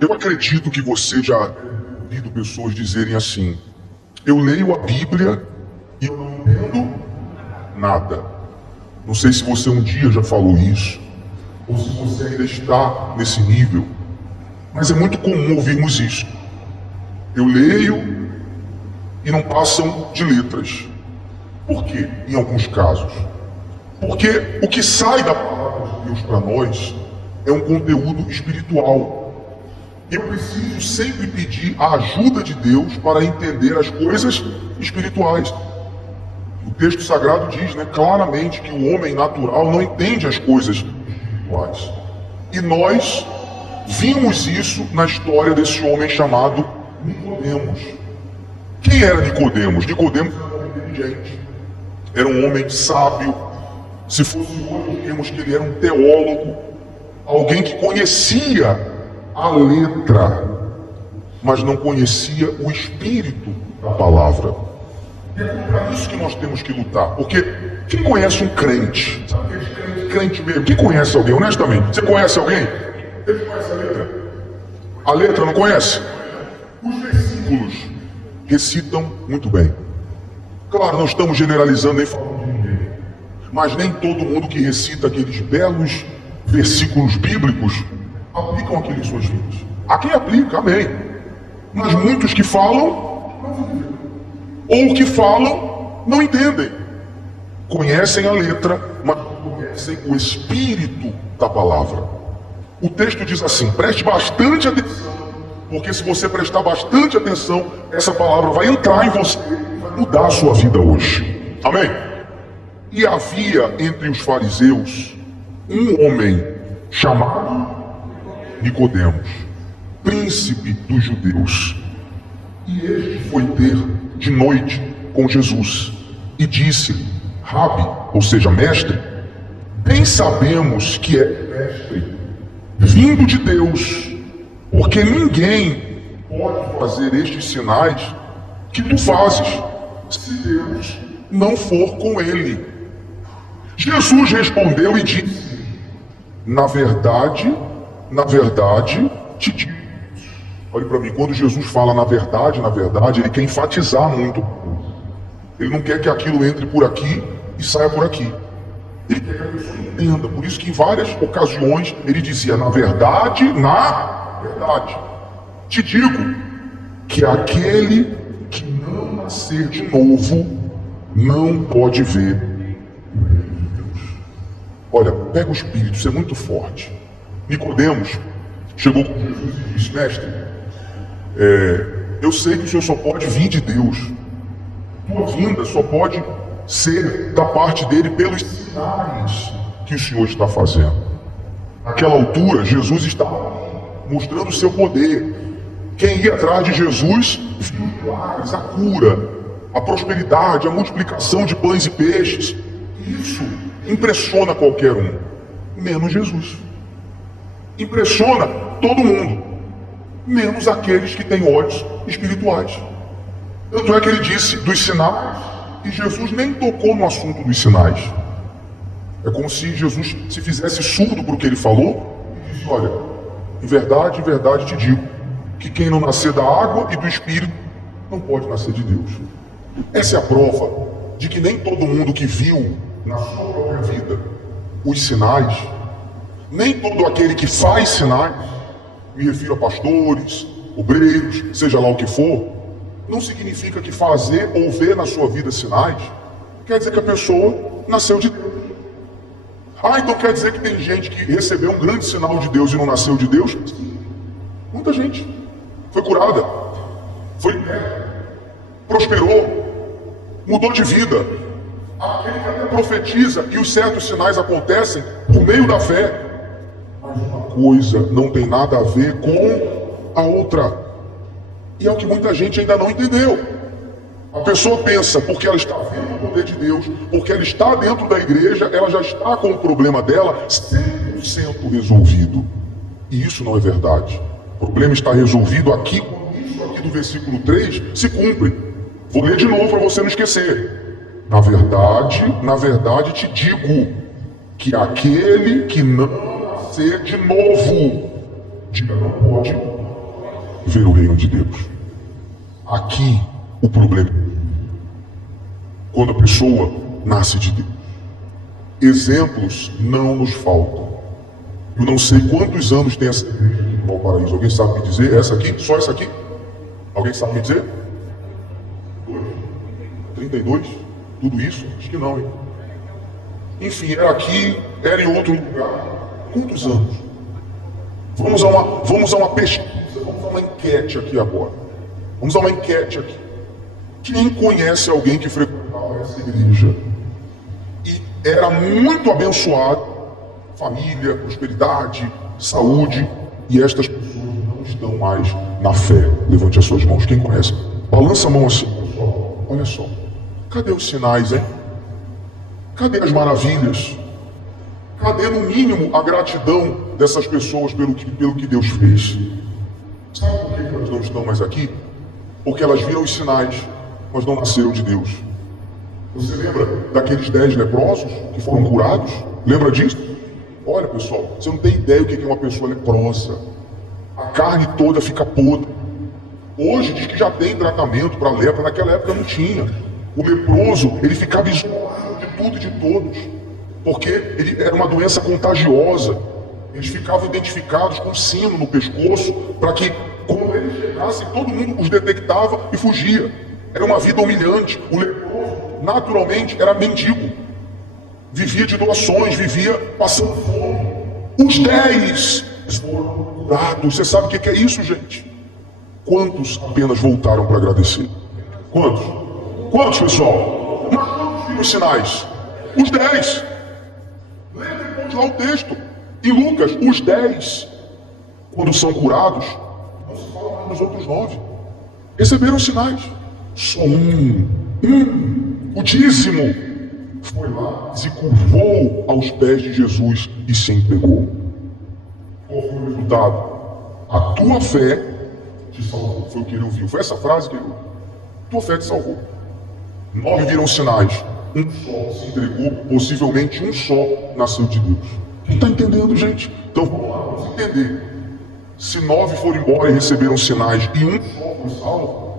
Eu acredito que você já ouvido pessoas dizerem assim: eu leio a Bíblia e eu não entendo nada. Não sei se você um dia já falou isso, ou se você ainda está nesse nível, mas é muito comum ouvirmos isso. Eu leio e não passam de letras. Por quê? Em alguns casos. Porque o que sai da palavra de Deus para nós é um conteúdo espiritual. Eu preciso sempre pedir a ajuda de Deus para entender as coisas espirituais. O texto sagrado diz, claramente que o homem natural não entende as coisas espirituais. E nós vimos isso na história desse homem chamado Nicodemos. Quem era Nicodemos? Nicodemos era um homem inteligente, era um homem sábio. Se fosse hoje, diríamos que ele era um teólogo, alguém que conhecia a letra, mas não conhecia o espírito da palavra. E é para isso que nós temos que lutar, porque quem conhece um crente, sabe aquele crente mesmo, quem conhece alguém, honestamente, você conhece alguém? Ele conhece a letra? A letra não conhece? Os versículos recitam muito bem. Claro, não estamos generalizando nem falando de ninguém, mas nem todo mundo que recita aqueles belos versículos bíblicos aplicam aquilo em suas vidas. A quem aplica, amém. Mas muitos que falam, ou que falam, não entendem. Conhecem a letra, mas não conhecem o espírito da palavra. O texto diz assim: preste bastante atenção, porque se você prestar bastante atenção, essa palavra vai entrar em você e vai mudar a sua vida hoje. Amém? E havia entre os fariseus um homem chamado Nicodemos, príncipe dos judeus. E este foi ter de noite com Jesus e disse-lhe: Rabi, ou seja, mestre, bem sabemos que é mestre, vindo de Deus, porque ninguém pode fazer estes sinais que tu fazes, se Deus não for com ele. Jesus respondeu e disse: na verdade, te digo. Olhe para mim, quando Jesus fala na verdade, ele quer enfatizar muito. Ele não quer que aquilo entre por aqui e saia por aqui. Ele quer que a pessoa entenda. Por isso que em várias ocasiões ele dizia: na verdade, te digo que aquele que não nascer de novo não pode ver o reino de Deus. Olha, pega o espírito, isso é muito forte. Nicodemos chegou com Jesus e disse: mestre, eu sei que o Senhor só pode vir de Deus. Tua vinda só pode ser da parte dele pelos sinais que o Senhor está fazendo. Naquela altura, Jesus estava mostrando o seu poder. Quem ia atrás de Jesus viu milagres, a cura, a prosperidade, a multiplicação de pães e peixes. Isso impressiona qualquer um, menos Jesus. Impressiona todo mundo, menos aqueles que têm olhos espirituais. Tanto é que ele disse dos sinais, e Jesus nem tocou no assunto dos sinais. É como se Jesus se fizesse surdo para o que ele falou e disse: olha, em verdade te digo, que quem não nascer da água e do Espírito não pode nascer de Deus. Essa é a prova de que nem todo mundo que viu na sua própria vida os sinais, nem todo aquele que faz sinais, me refiro a pastores, obreiros, seja lá o que for, não significa que fazer ou ver na sua vida sinais quer dizer que a pessoa nasceu de Deus. Então quer dizer que tem gente que recebeu um grande sinal de Deus e não nasceu de Deus? Sim. Muita gente foi curada, foi prosperou, mudou de vida. Aquele que até profetiza e os certos sinais acontecem por meio da fé. Mas uma coisa não tem nada a ver com a outra. E é o que muita gente ainda não entendeu. A pessoa pensa, porque ela está vendo o poder de Deus, porque ela está dentro da igreja, ela já está com o problema dela 100% resolvido. E isso não é verdade. O problema está resolvido aqui, quando isso aqui do versículo 3 se cumpre. Vou ler de novo para você não esquecer. Na verdade te digo, que aquele que não nascer de novo, diga, não pode ver o reino de Deus. Aqui o problema é quando a pessoa nasce de Deus. Exemplos não nos faltam. Eu não sei quantos anos tem essa igreja aqui no Valparaíso. Alguém sabe me dizer? Essa aqui? Só essa aqui? Alguém sabe me dizer? 32? Tudo isso? Acho que não, hein? Enfim, era aqui, era em outro lugar. Quantos anos? Vamos a uma pesquisa, vamos a uma enquete aqui agora. Vamos a uma enquete aqui. Quem conhece alguém que frequentava essa igreja e era muito abençoado, família, prosperidade, saúde, e estas pessoas não estão mais na fé? Levante as suas mãos. Quem conhece? Balança a mão assim, pessoal. Olha só. Cadê os sinais, hein? Cadê as maravilhas? Cadê, no mínimo, a gratidão dessas pessoas pelo que Deus fez? Sabe por que elas não estão mais aqui? Porque elas viram os sinais, mas não nasceram de Deus. Você lembra daqueles 10 leprosos que foram curados? Lembra disso? Olha, pessoal, você não tem ideia o que é uma pessoa leprosa. A carne toda fica podre. Hoje diz que já tem tratamento para lepra, naquela época não tinha. O leproso, ele ficava isolado de tudo e de todos, porque ele era uma doença contagiosa. Eles ficavam identificados com um sino no pescoço, para que quando eles chegassem, todo mundo os detectava e fugia. Era uma vida humilhante. O leproso, naturalmente, era mendigo. Vivia de doações, vivia passando fome. Os 10 foram curados. Você sabe o que é isso, gente? Quantos apenas voltaram para agradecer? Quantos? Quantos, pessoal? Mas quantos viram os sinais? Os 10. Leia depois lá o texto. Em Lucas, os 10, quando são curados, não se fala mais nos outros 9. Receberam os sinais. Só o dízimo, foi lá, se curvou aos pés de Jesus e se entregou. Qual foi o resultado? A tua fé te salvou. Foi o que ele ouviu. Foi essa frase que ele ouviu. Tua fé te salvou. 9 viram sinais. Um só se entregou, possivelmente um só nasceu de Deus. Quem está entendendo, gente? Então vamos lá, vamos entender. Se 9 foram embora e receberam sinais e um só foi salvo,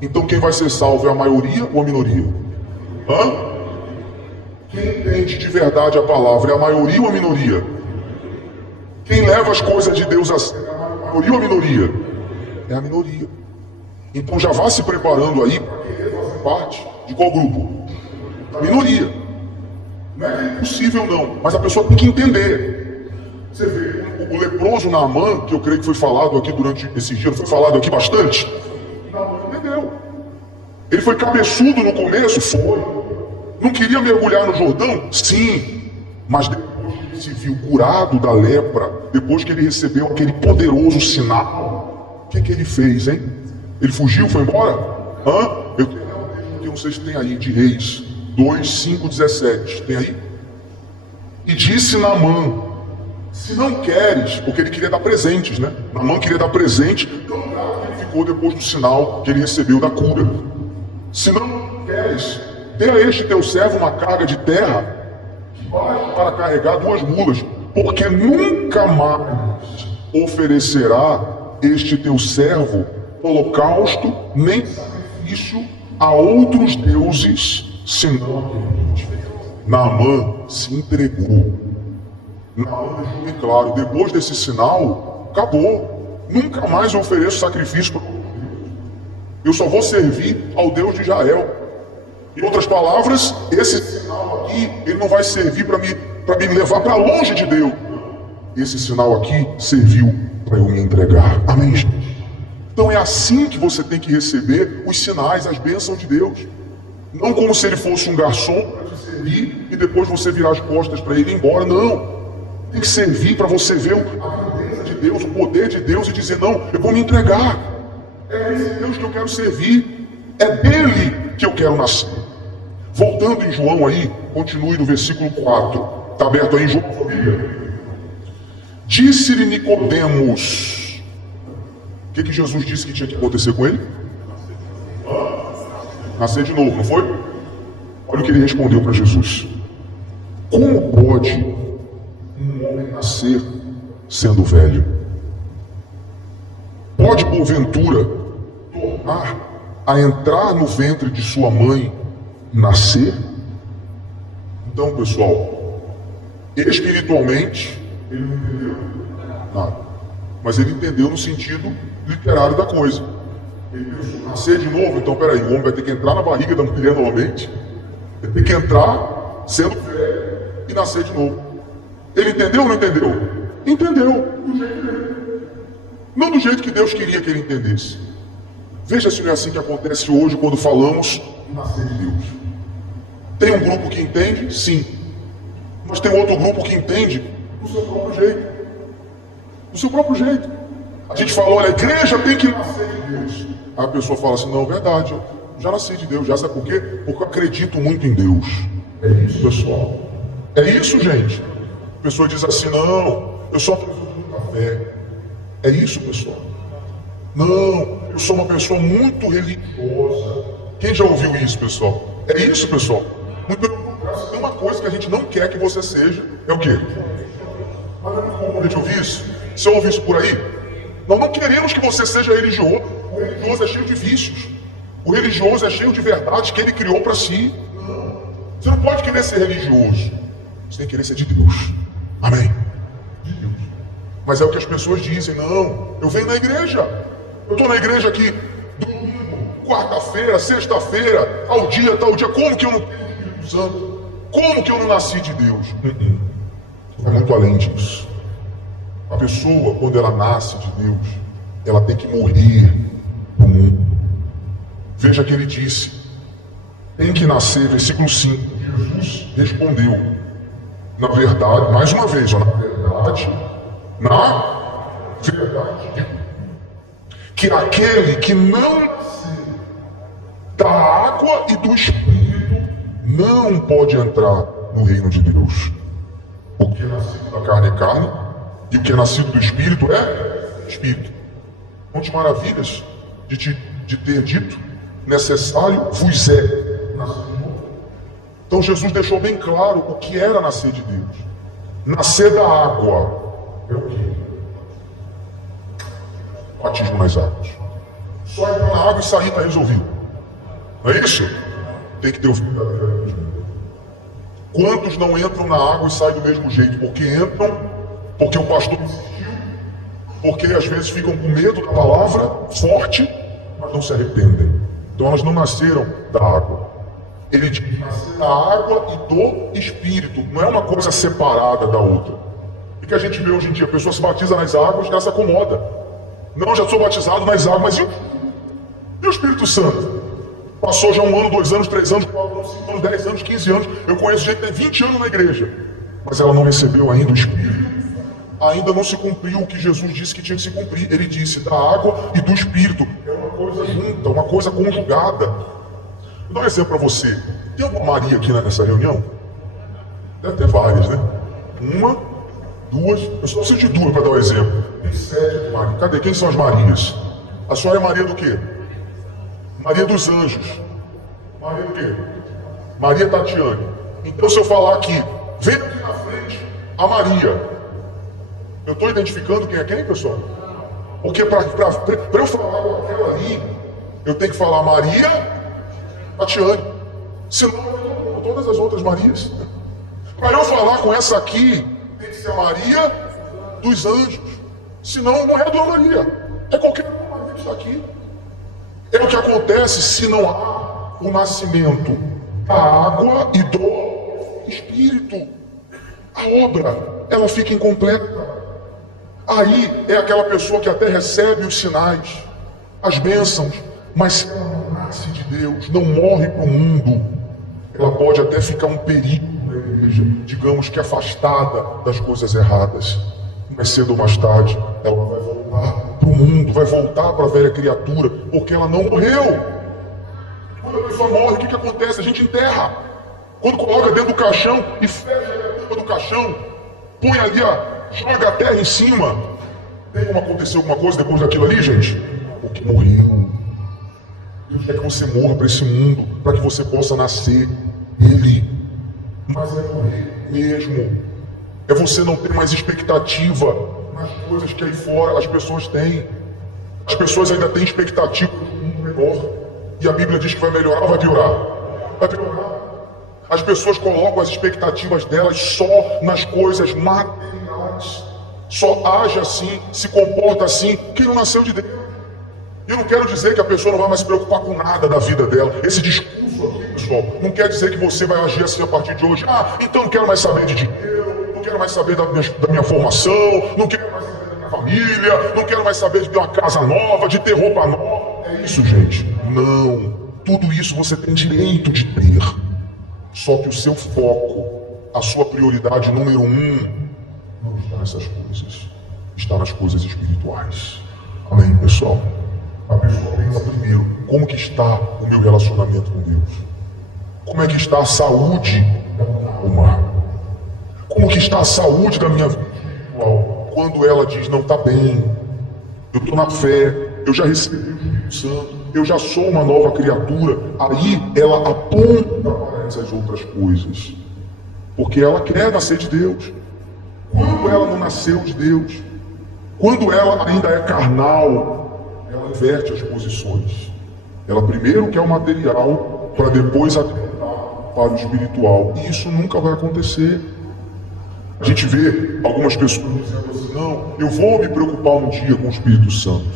então quem vai ser salvo é a maioria ou a minoria? Hã? Quem entende de verdade a palavra é a maioria ou a minoria? Quem leva as coisas de Deus a sério é a maioria ou a minoria? É a minoria. Então já vá se preparando aí para querer fazer parte de qual grupo? Da minoria. Não é que é impossível não, mas a pessoa tem que entender. Você vê, o leproso Naamã, que eu creio que foi falado aqui durante esse dia, foi falado aqui bastante, Naamã entendeu. Ele foi cabeçudo no começo? Foi. Não queria mergulhar no Jordão? Sim. Mas depois que ele se viu curado da lepra, depois que ele recebeu aquele poderoso sinal, o que ele fez, hein? Ele fugiu, foi embora? Eu não sei se tem aí, de Reis 2, 5, 17. Tem aí? E disse Naamã: se não queres, porque ele queria dar presentes, né? Naamã queria dar presente, tão grave que ele ficou depois do sinal que ele recebeu da cura. Se não queres, dê a este teu servo uma carga de terra que basta para carregar 2 mulas, porque nunca mais oferecerá este teu servo holocausto nem sacrifício a outros deuses, senão Naamã se entregou. Naamã deixou bem claro: depois desse sinal, acabou. Nunca mais eu ofereço sacrifício. Eu só vou servir ao Deus de Israel. Em outras palavras, esse sinal aqui, ele não vai servir para me levar para longe de Deus. Esse sinal aqui serviu para eu me entregar. Amém, gente? Então é assim que você tem que receber os sinais, as bênçãos de Deus. Não como se ele fosse um garçom para te servir e depois você virar as costas para ele ir embora. Não. Tem que servir para você ver a grandeza de Deus, o poder de Deus e dizer: não, eu vou me entregar. É esse Deus que eu quero servir. É dele que eu quero nascer. Voltando em João aí, continue no versículo 4. Está aberto aí em João, família? Disse-lhe Nicodemos. O que Jesus disse que tinha que acontecer com ele? Nascer de novo, não foi? Olha o que ele respondeu para Jesus: como pode um homem nascer sendo velho? pode, porventura, tornar a entrar no ventre de sua mãe e nascer? Então, pessoal, espiritualmente, ele não entendeu nada. Mas ele entendeu no sentido literário da coisa. Ele pensou, nascer de novo? Então, peraí, o homem vai ter que entrar na barriga da mulher novamente? Ele tem que entrar sendo velho e nascer de novo. Ele entendeu ou não entendeu? Entendeu, do jeito dele. Não do jeito que Deus queria que ele entendesse. Veja se não é assim que acontece hoje quando falamos em nascer de Deus. Tem um grupo que entende? Sim. Mas tem outro grupo que entende do seu próprio jeito. Do seu próprio jeito. A gente fala, olha, a igreja tem que nascer de Deus. Aí a pessoa fala assim, não, verdade, eu já nasci de Deus. Já sabe por quê? Porque eu acredito muito em Deus. É isso, pessoal. É isso, gente. A pessoa diz assim, não, eu sou uma pessoa de muita fé. É isso, pessoal. Não, eu sou uma pessoa muito religiosa. Quem já ouviu isso, pessoal? É isso, pessoal. Muito pelo contrário, tem uma coisa que a gente não quer que você seja, é o quê? Mas é muito comum a gente ouvir isso. Você ouve isso por aí? Nós não queremos que você seja religioso. O religioso é cheio de vícios. O religioso é cheio de verdades que ele criou para si. Não. Você não pode querer ser religioso. Você tem que querer ser de Deus. Amém? De Deus. Mas é o que as pessoas dizem. Não, eu venho na igreja. Eu estou na igreja aqui domingo, quarta-feira, sexta-feira, tal dia. Como que eu não tenho o Espírito Santo? Como que eu não nasci de Deus? É muito além disso. A pessoa, quando ela nasce de Deus, ela tem que morrer no mundo. Veja que ele disse, tem que nascer, versículo 5. Jesus respondeu, na verdade, mais uma vez, ó, na verdade, que aquele que não nascer da água e do Espírito não pode entrar no reino de Deus. O que é nascido da carne é carne, e o que é nascido do Espírito é Espírito. Quantas maravilhas de ter dito, necessário vos é nascer de novo. Então Jesus deixou bem claro o que era nascer de Deus. Nascer da água é o quê? Batismo nas águas. Só entrar na água e sair está resolvido. Não é isso? Tem que ter o verdadeiro. Quantos não entram na água e saem do mesmo jeito? Porque entram, porque o pastor insistiu, porque às vezes ficam com medo da palavra forte, mas não se arrependem. Então elas não nasceram da água. Ele diz, nascer da água e do Espírito. Não é uma coisa separada da outra. O que a gente vê hoje em dia? A pessoa se batiza nas águas e ela se acomoda. Não, já sou batizado nas águas, mas e o Espírito Santo? Passou já 1 ano, 2 anos, 3 anos, 4 anos, 5 anos, 10 anos, 15 anos. Eu conheço gente que tem 20 anos na igreja, mas ela não recebeu ainda o Espírito. Ainda não se cumpriu o que Jesus disse que tinha que se cumprir. Ele disse da água e do Espírito. É uma coisa junta, uma coisa conjugada. Vou dar um exemplo para você. Tem alguma Maria aqui nessa reunião? Deve ter várias, né? 1, 2, eu só preciso de 2 para dar um exemplo. Tem 7 Marias. Cadê? Quem são as Marias? A senhora é Maria do quê? Maria dos Anjos. Maria do quê? Maria Tatiane. Então se eu falar aqui, vem aqui na frente a Maria. Eu estou identificando quem é quem, pessoal? Porque para eu falar com aquela ali, eu tenho que falar Maria Tatiane. Senão eu vou com todas as outras Marias. Para eu falar com essa aqui, tem que ser a Maria dos Anjos. Senão não é a Dona Maria. É qualquer uma Maria que está aqui. É o que acontece se não há o nascimento da água e do Espírito. A obra, ela fica incompleta. Aí é aquela pessoa que até recebe os sinais, as bênçãos, mas se ela não nasce de Deus, não morre para o mundo, ela pode até ficar um período na igreja, digamos que afastada das coisas erradas. Mais cedo ou mais tarde, ela vai voltar para o mundo, vai voltar para a velha criatura, porque ela não morreu. Quando a pessoa morre, o que acontece? A gente enterra. Quando coloca dentro do caixão e fecha a tampa do caixão, põe ali, joga a terra em cima. Tem como acontecer alguma coisa depois daquilo ali, gente? Porque morreu. Deus quer que você morra para esse mundo, para que você possa nascer nele. Mas é morrer mesmo. É você não ter mais expectativa nas coisas que aí fora as pessoas têm. As pessoas ainda têm expectativa de um mundo melhor. E a Bíblia diz que vai melhorar ou vai piorar? Vai piorar. As pessoas colocam as expectativas delas só nas coisas materiais. Só age assim, se comporta assim, quem não nasceu de Deus. Eu não quero dizer que a pessoa não vai mais se preocupar com nada da vida dela. Esse discurso aqui, pessoal, não quer dizer que você vai agir assim a partir de hoje. Então não quero mais saber de dinheiro, não quero mais saber da minha formação, não quero mais saber da minha família, não quero mais saber de ter uma casa nova, de ter roupa nova. É isso, gente. Não. Tudo isso você tem direito de ter. Só que o seu foco, a sua prioridade número 1, não está nessas coisas. Está nas coisas espirituais. Amém, pessoal? A pessoa pensa primeiro, como que está o meu relacionamento com Deus? Como é que está a saúde da minha alma? Como que está a saúde da minha vida espiritual? Quando ela diz, não está bem, eu estou na fé, eu já recebi o Espírito Santo, eu já sou uma nova criatura, aí ela aponta para essas outras coisas. Porque ela quer nascer de Deus. Quando ela não nasceu de Deus, quando ela ainda é carnal, ela inverte as posições. Ela primeiro quer o material para depois atentar para o espiritual. E isso nunca vai acontecer. A gente vê algumas pessoas dizendo assim, não, eu vou me preocupar um dia com o Espírito Santo.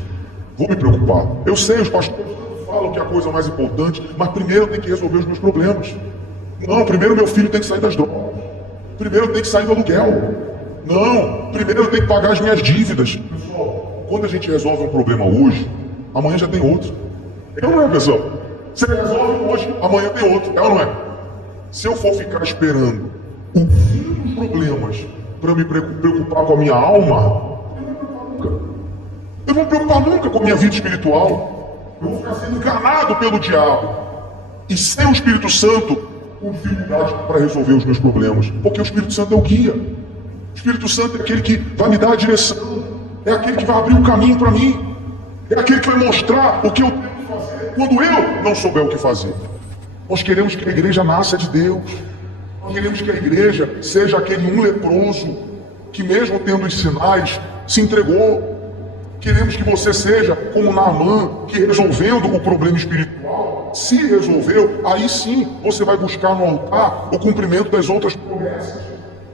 Vou me preocupar. Eu sei, os pastores falam que é a coisa mais importante, mas primeiro eu tenho que resolver os meus problemas. Não, primeiro meu filho tem que sair das drogas. Primeiro eu tenho que sair do aluguel. Não, primeiro eu tenho que pagar as minhas dívidas. Pessoal, quando a gente resolve um problema hoje, amanhã já tem outro. É ou não é, pessoal? Você resolve hoje, amanhã tem outro. É ou não é? Se eu for ficar esperando o fim dos problemas para me preocupar com a minha alma, eu não vou me preocupar nunca com a minha vida espiritual. Eu vou ficar sendo enganado pelo diabo. E sem o Espírito Santo, com dificuldade para resolver os meus problemas. Porque o Espírito Santo é o guia. O Espírito Santo é aquele que vai me dar a direção. É aquele que vai abrir o caminho para mim. É aquele que vai mostrar o que eu tenho que fazer quando eu não souber o que fazer. Nós queremos que a igreja nasça de Deus. Nós queremos que a igreja seja aquele leproso que mesmo tendo os sinais, se entregou. Queremos que você seja como Naamã, que resolvendo o problema espiritual, se resolveu, aí sim você vai buscar no altar o cumprimento das outras promessas,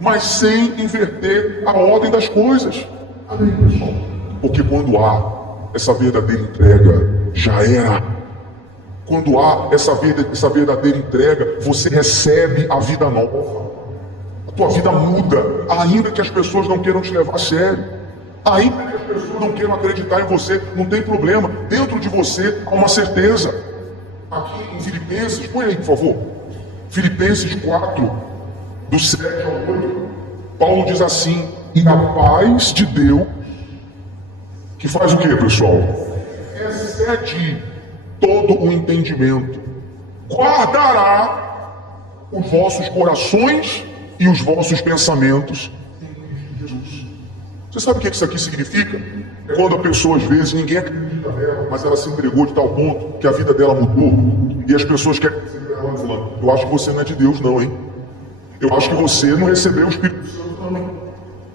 mas sem inverter a ordem das coisas. Amém, pessoal? Porque quando há essa verdadeira entrega, já era. Quando há essa verdadeira entrega, você recebe a vida nova. A tua vida muda, ainda que as pessoas não queiram te levar a sério. Ainda que as pessoas não queiram acreditar em você, não tem problema. Dentro de você há uma certeza. Aqui em Filipenses, põe aí por favor. Filipenses 4, do 7 ao 8. Paulo diz assim, e a paz de Deus, que faz o que, pessoal? Excede todo o entendimento. Guardará os vossos corações e os vossos pensamentos em Cristo Jesus. Você sabe o que isso aqui significa? É quando a pessoa, às vezes, ninguém acredita nela, mas ela se entregou de tal ponto que a vida dela mudou. E as pessoas querem dizer ela falando, eu acho que você não é de Deus não, hein? Eu acho que você não recebeu o Espírito Santo não.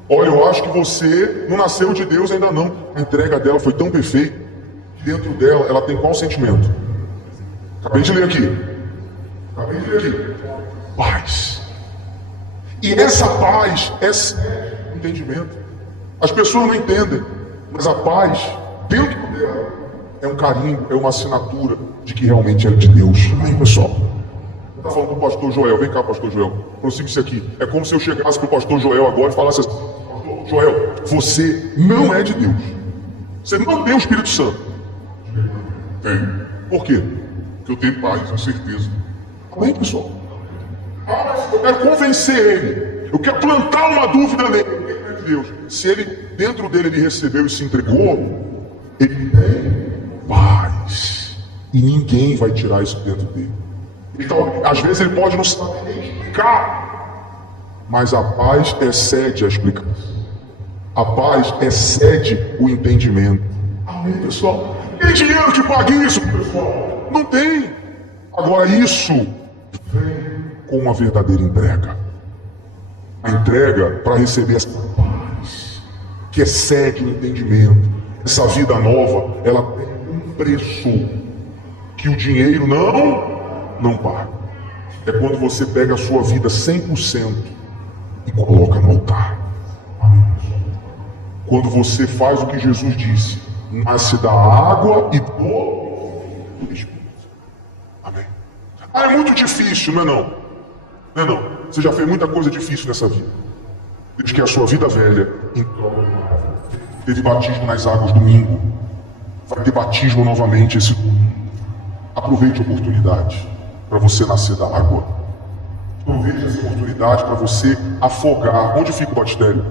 Olha, eu acho que você não nasceu de Deus ainda não. A entrega dela foi tão perfeita, que dentro dela, ela tem qual sentimento? Acabei de ler aqui. Paz. E essa paz é entendimento. As pessoas não entendem, mas a paz, dentro dela, é um carimbo, é uma assinatura de que realmente é de Deus. Amém, pessoal? Eu estava falando com o pastor Joel, vem cá, pastor Joel, aproxime-se aqui. É como se eu chegasse para o pastor Joel agora e falasse assim, pastor Joel, você não é de Deus. Você não tem o Espírito Santo. Tem. Por quê? Porque eu tenho paz, com certeza. Amém, pessoal? Eu quero convencer ele. Eu quero plantar uma dúvida nele. Deus, se ele, dentro dele, ele recebeu e se entregou, ele tem paz. E ninguém vai tirar isso dentro dele. Então, às vezes ele pode não saber explicar, mas a paz excede a explicação. A paz excede o entendimento. Amém, pessoal? Tem dinheiro que pague isso, pessoal? Não tem. Agora, isso vem com uma verdadeira entrega. A entrega para receber essa paz que excede o entendimento, Essa vida nova, ela tem um preço que o dinheiro não paga. É quando você pega a sua vida 100% e coloca no altar. Quando você faz o que Jesus disse, nasce da água e do Espírito. Amém. Ah, é muito difícil, não é não? Não é não. Você já fez muita coisa difícil nessa vida. Desde que a sua vida velha entrou. Teve batismo nas águas domingo. Vai ter batismo novamente esse domingo. Aproveite a oportunidade para você nascer da água. Aproveite essa oportunidade para você afogar. Onde fica o batistério?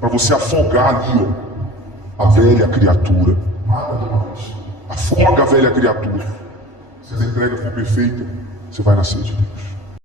Para você afogar ali, ó, a velha criatura. Afoga a velha criatura. Se a entrega for perfeita, você vai nascer de Deus.